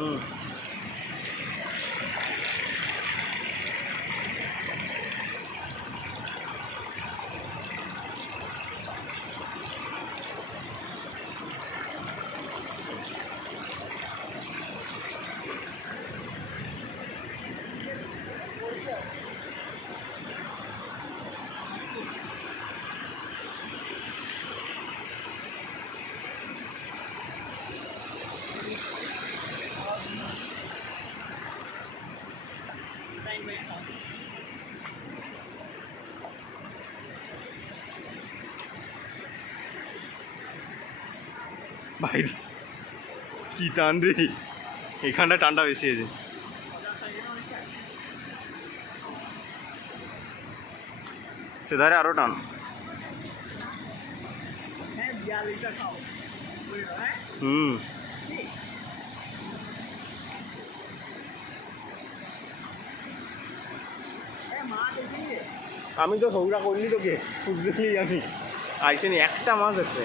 হুম। বাইরে কি টান রে, এখানটা টানটা বেশি আছে। সেধারে আরো টান। হুম। আমি তো সৌরা করলি তোকে বুঝলি, আমি আইসেনি একটা মাছ দেখতে।